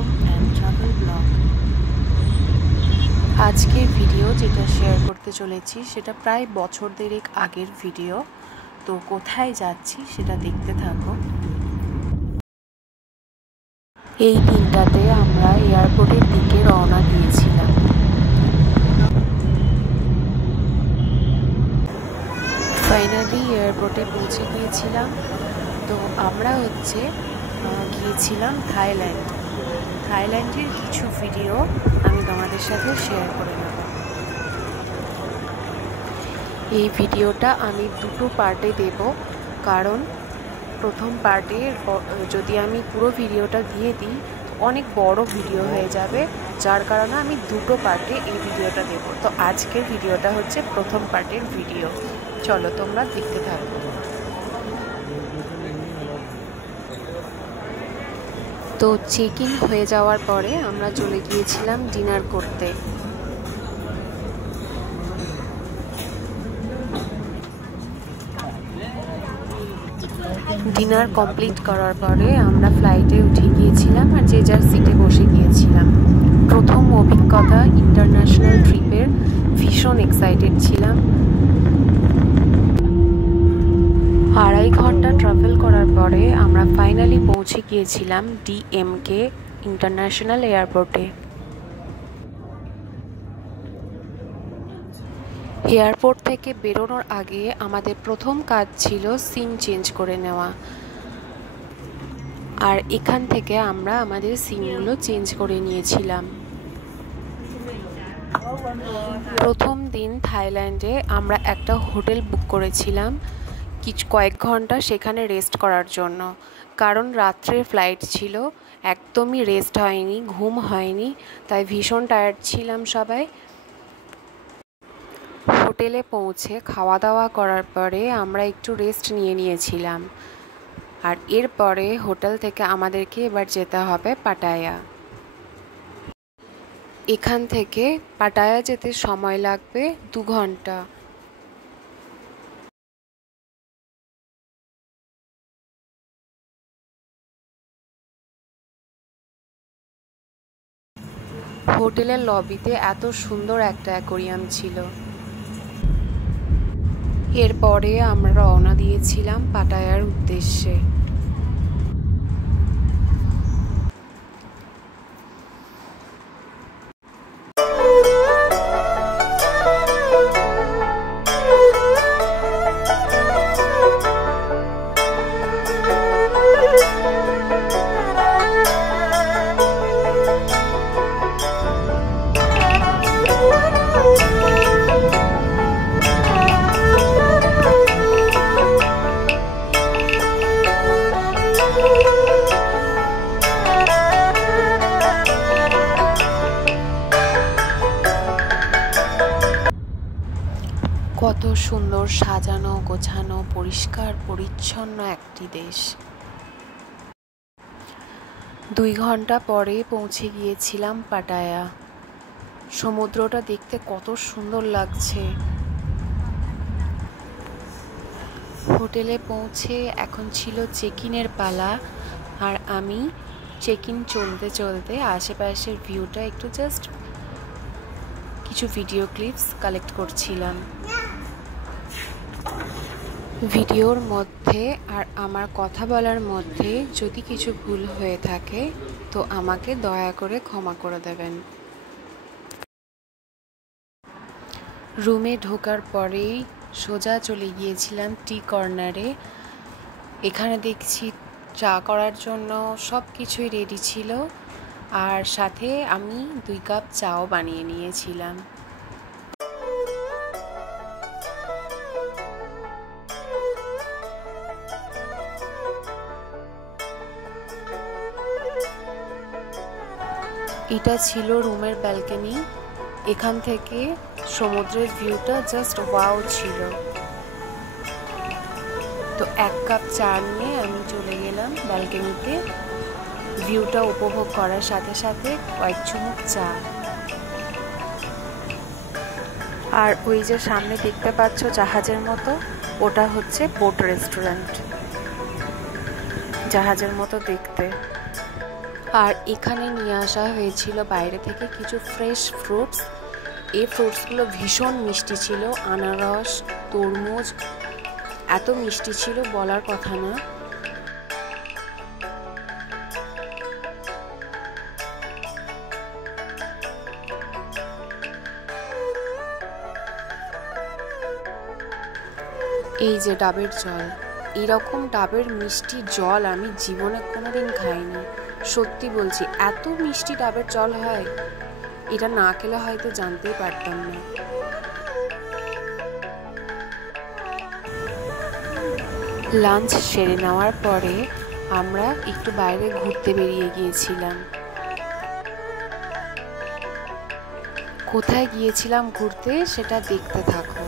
Home and travel blog. আজকের video যেটা share করতে চলেছি সেটা প্রায় বছর দেড়েক আগের ভিডিও। তো কোথায় যাচ্ছি সেটা দেখতে থাকো। এই দিনটাতে আমরা এয়ারপোর্টের দিকে রওনা দিয়েছিলাম। ফাইনালি এয়ারপোর্টে পৌঁছে গিয়েছিলাম। তো আমরা গিয়েছিলাম থাইল্যান্ডের কিছু ভিডিও আমি তোমাদের সাথে শেয়ার করে নেব। এই ভিডিওটা আমি দুটো পার্টে দেব, কারণ প্রথম পার্টে যদি আমি পুরো ভিডিওটা দিয়ে দিই অনেক বড় ভিডিও হয়ে যাবে, যার কারণে আমি দুটো পার্টে এই ভিডিওটা দেব। তো আজকের ভিডিওটা হচ্ছে প্রথম পার্টের ভিডিও। চলো তোমরা দেখতে থাকো। তো চেক ইন হয়ে যাওয়ার পরে আমরা চলে গিয়েছিলাম ডিনার করতে। ডিনার কমপ্লিট করার পরে আমরা ফ্লাইটে উঠে গিয়েছিলাম আর যে যার সিটে বসে গিয়েছিলাম। প্রথম অভিজ্ঞতা ইন্টারন্যাশনাল ট্রিপের, ভীষণ এক্সাইটেড ছিলাম। 2.5 ঘন্টা ট্রাভেল করার পরে আমরা ফাইনালি পৌঁছে গিয়েছিলাম ডিএমকে ইন্টারন্যাশনাল এয়ারপোর্টে। এয়ারপোর্ট থেকে বেরোনোর আগে আমাদের প্রথম কাজ ছিল সিম চেঞ্জ করে নেওয়া, আর এখান থেকে আমরা আমাদের সিমগুলো চেঞ্জ করে নিয়েছিলাম। প্রথম দিন থাইল্যান্ডে আমরা একটা হোটেল বুক করেছিলাম কয়েক ঘন্টা সেখানে রেস্ট করার জন্য, কারণ রাত্রের ফ্লাইট ছিল, একদমই রেস্ট হয়নি, ঘুম হয়নি, তাই ভীষণ টায়ার্ড ছিলাম সবাই। হোটেলে পৌঁছে খাওয়া দাওয়া করার পরে আমরা একটু রেস্ট নিয়েছিলাম, আর এরপরে হোটেল থেকে আমাদেরকে এবার যেতে হবে পাটায়া। এখান থেকে পাটায়া যেতে সময় লাগবে 2 ঘন্টা। হোটেলের লবিতে এত সুন্দর একটা অ্যাকোরিয়াম ছিল। এরপরে আমরা রওনা দিয়েছিলাম পাটায়ার উদ্দেশ্যে। কত সুন্দর সাজানো গোছানো পরিষ্কার পরিচ্ছন্ন একটি দেশ। 2 ঘন্টা পরে পৌঁছে গিয়েছিলাম পাটায়া। সমুদ্রটা দেখতে কত সুন্দর লাগছে। হোটেলে পৌঁছে এখন ছিল চেক ইনের পালা, আর আমি চেক ইন চলতে চলতে আশেপাশের ভিউটা একটু জাস্ট কিছু ভিডিও ক্লিপস কালেক্ট করছিলাম। ভিডিওর মধ্যে আর আমার কথা বলার মধ্যে যদি কিছু ভুল হয়ে থাকে তো আমাকে দয়া করে ক্ষমা করে দেবেন। রুমে ঢোকার পরেই সোজা চলে গিয়েছিলাম টি কর্নারে। এখানে দেখছি চা করার জন্য সব কিছুই রেডি ছিল, আর সাথে আমি 2 কাপ চাও বানিয়ে নিয়েছিলাম। এটা ছিল রুমের ব্যালকনি। এখান থেকে সমুদ্রের ভিউটা জাস্ট ওয়াও ছিল। তো 1 কাপ চা নিয়ে আমি চলে গেলাম ব্যালকনিতে, ভিউটা উপভোগ করার সাথে সাথে কয়েক চুমুক চা। আর ওই যে সামনে দেখতে পাচ্ছ জাহাজের মতো, ওটা হচ্ছে বোট রেস্টুরেন্ট। জাহাজের মতো দেখতে, আর এখানে নিয়ে আসা হয়েছিল বাইরে থেকে কিছু ফ্রেশ ফ্রুটস। এই ফ্রুটসগুলো ভীষণ মিষ্টি ছিল, আনারস, তরমুজ, এত মিষ্টি ছিল বলার কথা না। এই যে ডাবের জল, এরকম ডাবের মিষ্টি জল আমি জীবনে কোনোদিন খাইনি। সত্যি বলছি, এত মিষ্টি ডাবের জল হয়, এটা না খেলে হয়তো জানতেই পারতাম না। লাঞ্চ সেরে নেওয়ার পরে আমরা একটু বাইরে ঘুরতে বেরিয়ে গিয়েছিলাম। কোথায় গিয়েছিলাম ঘুরতে সেটা দেখতে থাকো।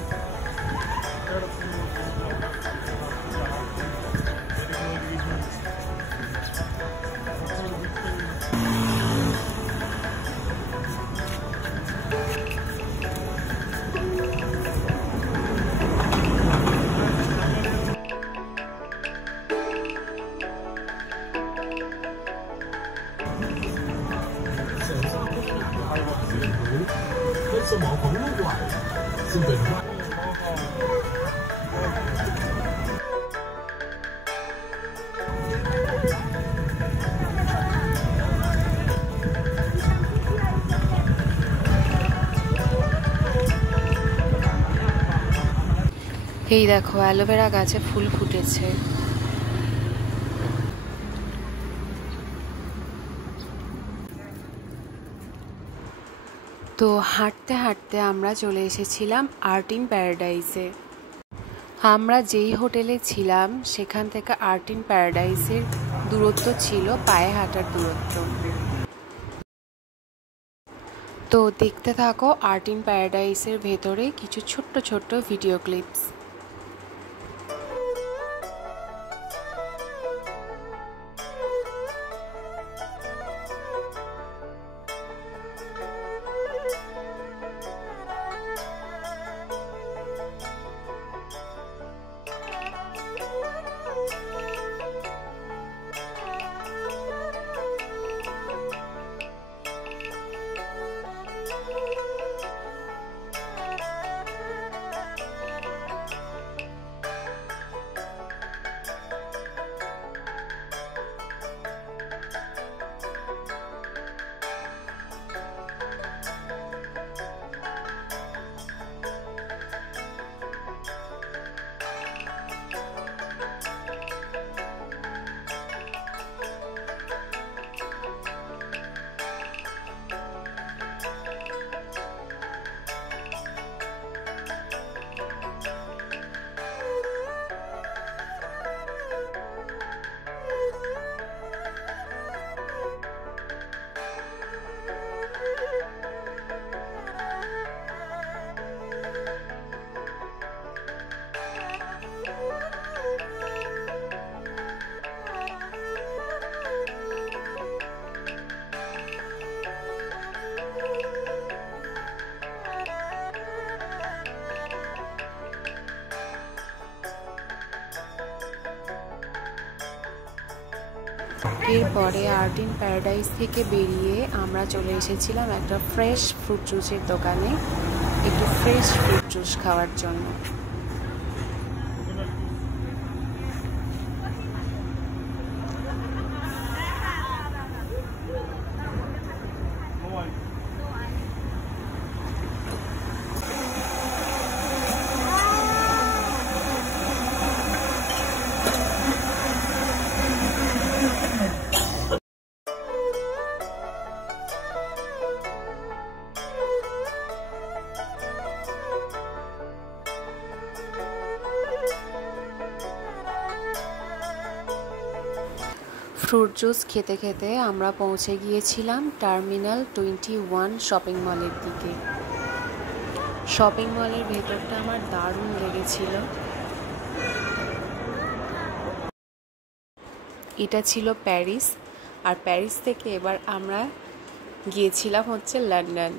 এই দেখো, অ্যালোভেরা গাছে ফুল ফুটেছে। তো হাঁটতে হাঁটতে আমরা চলে এসেছিলাম আর্ট ইন প্যারাডাইসে। আমরা যেই হোটেলে ছিলাম সেখান থেকে আর্ট ইন প্যারাডাইসের দূরত্ব ছিল পায়ে হাঁটার দূরত্ব। তো দেখতে থাকো আর্ট ইন প্যারাডাইসের ভেতরে কিছু ছোট্ট ছোট্ট ভিডিও ক্লিপস। এরপরে আর্ট ইন প্যারাডাইস থেকে বেরিয়ে আমরা চলে এসেছিলাম একটা ফ্রেশ ফ্রুট জুসের দোকানে, একটু ফ্রেশ ফ্রুট জুস খাওয়ার জন্য। ফ্রুট জুস খেতে খেতে আমরা পৌঁছে গিয়েছিলাম টার্মিনাল 21 শপিং মলের দিকে। শপিং মলের ভেতরটা আমার দারুণ লেগেছিল। এটা ছিল প্যারিস, আর প্যারিস থেকে এবার আমরা গিয়েছিলাম হচ্ছে লন্ডন।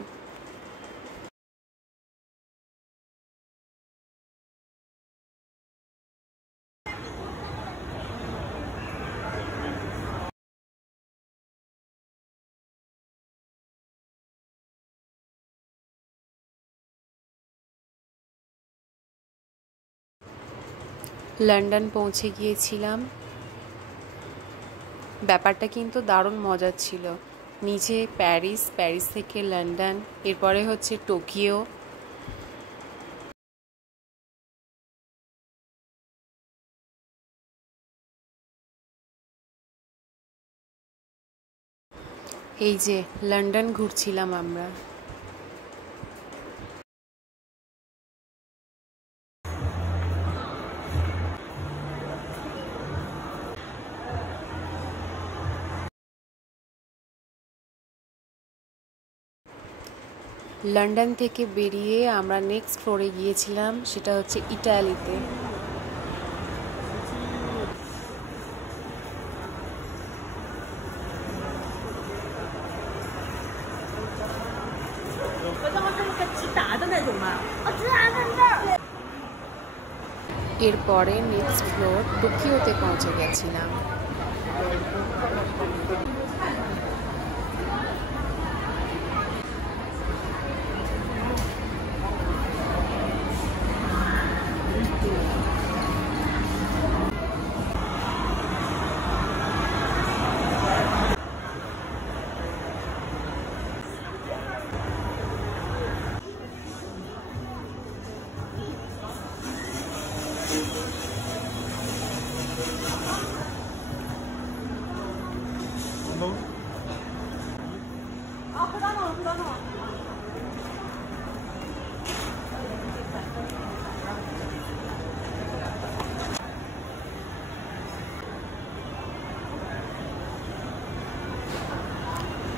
লন্ডন পৌঁছে গিয়েছিলাম। ব্যাপারটা কিন্তু দারুণ মজার ছিল। নিচে প্যারিস, প্যারিস থেকে লন্ডন, এরপরে হচ্ছে টোকিও। এই যে লন্ডন ঘুরছিলাম আমরা। লন্ডন থেকে বেরিয়ে আমরা নেক্সট ফ্লোরে গিয়েছিলাম, সেটা হচ্ছে ইটালিতে। এরপরে নেক্সট ফ্লোর টোকিওতে পৌঁছে গেছিলাম।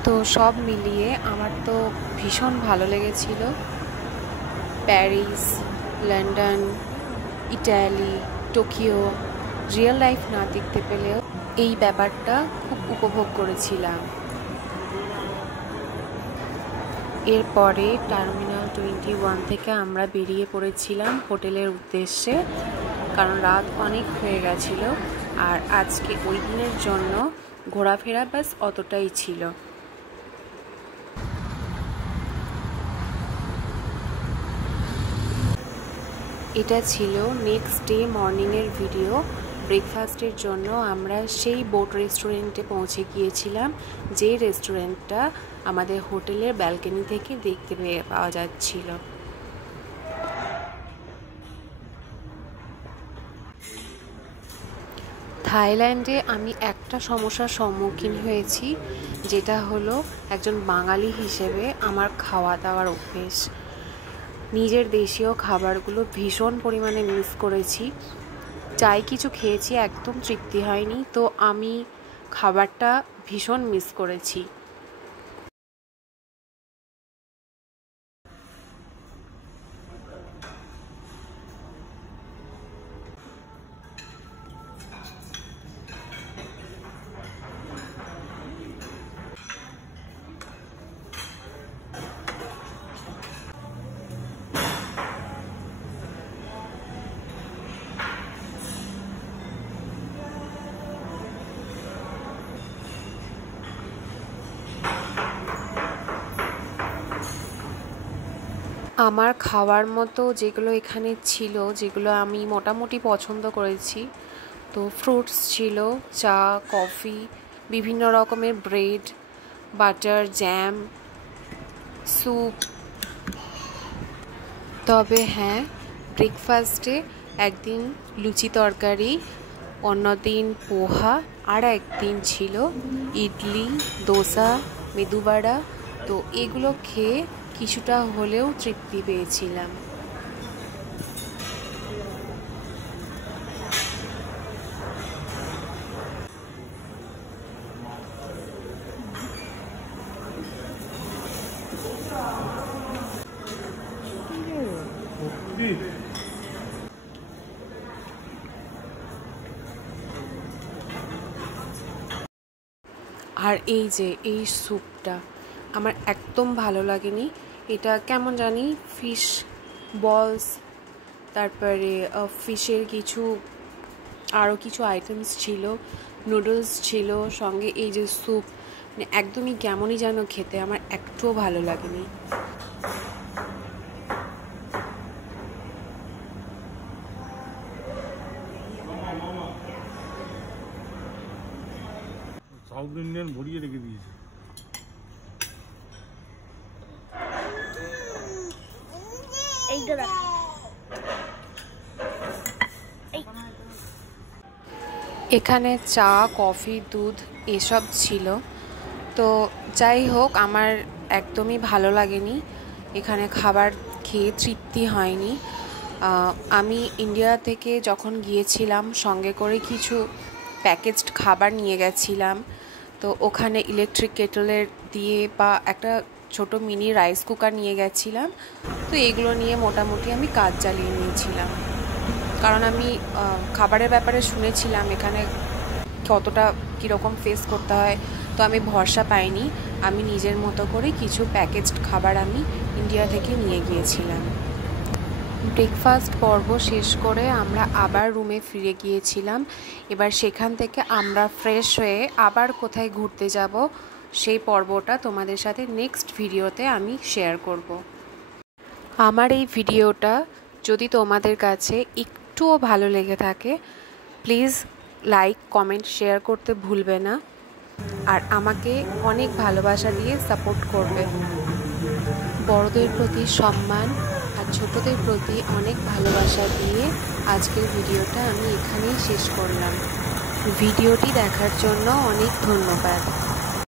তো সব মিলিয়ে আমার তো ভীষণ ভালো লেগেছিল। Paris, London, Italy, Tokyo real life না দেখতে পেলেও এই ব্যাপারটা খুব উপভোগ করেছিলাম। এরপরে টার্মিনাল 21 থেকে আমরা বেরিয়ে পড়েছিলাম হোটেলের উদ্দেশ্যে, কারণ রাত অনেক হয়ে গেছিল আর আজকে ওই দিনের জন্য ঘোরাফেরা ব্যাস অতটাই ছিল। এটা ছিল নেক্সট ডে মর্নিংয়ের ভিডিও। ব্রেকফাস্টের জন্য আমরা সেই বোট রেস্টুরেন্টে পৌঁছে গিয়েছিলাম, যে রেস্টুরেন্টটা আমাদের হোটেলের ব্যালকনি থেকে দেখতে পাওয়া যাচ্ছিল। থাইল্যান্ডে আমি একটা সমস্যার সম্মুখীন হয়েছি, যেটা হলো একজন বাঙালি হিসেবে আমার খাওয়া দাওয়ার অভ্যেস। নিজের দেশীয় খাবারগুলো ভীষণ পরিমাণে মিস করেছি। যাই কিছু খেয়েছি একদম তৃপ্তি হয়নি, তো আমি খাবারটা ভীষণ মিস করেছি। আমার খাওয়ার মতো যেগুলো এখানে ছিল, যেগুলো আমি মোটামুটি পছন্দ করেছি, তো ফ্রুটস ছিল, চা, কফি, বিভিন্ন রকমের ব্রেড, বাটার, জ্যাম, স্যুপ। তবে হ্যাঁ, ব্রেকফাস্টে একদিন লুচি তরকারি, অন্যদিন পোহা, আর একদিন ছিল ইডলি, দোসা, মেদুবড়া। তো এগুলো খেয়ে কিছুটা হলেও তৃপ্তি পেয়েছিলাম। আর এই যে এই স্যুপটা আমার একদম ভালো লাগেনি। এটা কেমন জানি ফিশ বলস, তারপরে ফিশের কিছু আরও কিছু আইটেমস ছিল, নুডলস ছিল, সঙ্গে এই যে স্যুপ, মানে একদমই কেমনই যেন খেতে, আমার একটুও ভালো লাগেনি। সাউথ ইন্ডিয়ান ভরিয়ে রেখে দিয়েছে। এখানে চা, কফি, দুধ এসব ছিল। তো যাই হোক, আমার একদমই ভালো লাগেনি, এখানে খাবার খেয়ে তৃপ্তি হয়নি। আমি ইন্ডিয়া থেকে যখন গিয়েছিলাম সঙ্গে করে কিছু প্যাকেজড খাবার নিয়ে গেছিলাম। তো ওখানে ইলেকট্রিক কেটলের দিয়ে বা একটা ছোট মিনি রাইস কুকার নিয়ে গেছিলাম। তো এগুলো নিয়ে মোটামুটি আমি কাজ চালিয়ে নিয়েছিলাম, কারণ আমি খাবারের ব্যাপারে শুনেছিলাম এখানে কতটা কীরকম ফেস করতে হয়। তো আমি ভরসা পাইনি, আমি নিজের মতো করে কিছু প্যাকেজড খাবার আমি ইন্ডিয়া থেকে নিয়ে গিয়েছিলাম। ব্রেকফাস্ট পর্ব শেষ করে আমরা আবার রুমে ফিরে গিয়েছিলাম। এবার সেখান থেকে আমরা ফ্রেশ হয়ে আবার কোথায় ঘুরতে যাব সেই পর্বটা তোমাদের সাথে নেক্সট ভিডিওতে আমি শেয়ার করব। আমার এই ভিডিওটা যদি তোমাদের কাছে একটুও ভালো লেগে থাকে, প্লিজ লাইক, কমেন্ট, শেয়ার করতে ভুলবে না। আর আমাকে অনেক ভালোবাসা দিয়ে সাপোর্ট করবে। বড়দের প্রতি সম্মান আর ছোটদের প্রতি অনেক ভালোবাসা দিয়ে আজকের ভিডিওটা আমি এখানেই শেষ করলাম। ভিডিওটি দেখার জন্য অনেক ধন্যবাদ।